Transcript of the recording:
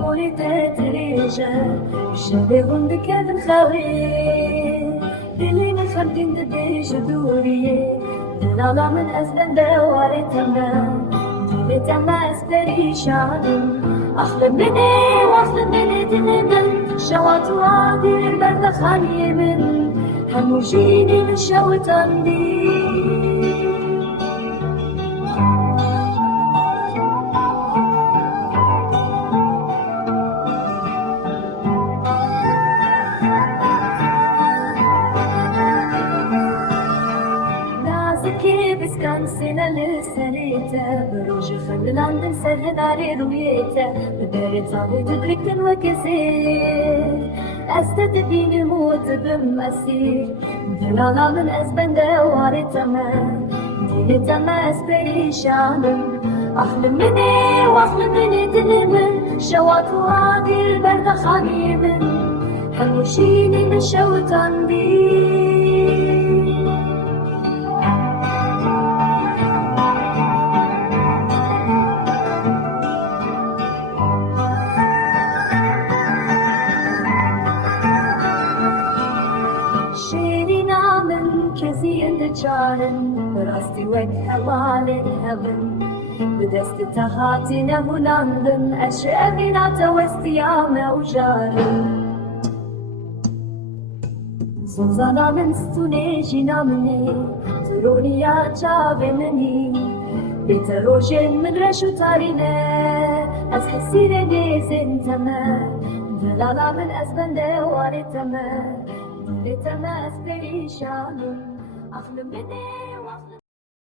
مولي تتريجا الشباب عندك هذا الخوي اللي نخدم دبيش دوري دلالا من أسبان دواري تمام دلي تما أسبري شعبي أخلب مني واخلب مني دلمن شوات وادي البرد خاني من هموجيني من شوت عندي كان سنة لسنيته بروج خلل عند سهل علي رؤيته بداري صعب تدرك وكسير أستدين الموت بمسير دلالا من أسبان دواري تمام ديني تما أسبري شعلم أخلم مني واخلم مني دلمن شوات وعادي البرد خاني من حموشيني من شوت عندي جارن راستي وجه مال هبن بدست تهاتي نهولاندن أشياء ناتا وستيامة وجارن زلزالا من ستوني جينا مني تروني يا جابنني بيتروجين من رشو تاريني أز حسيري نيزن تما دلالا من أزبن دواري تما دلي تما أسبري شانو أخلو مني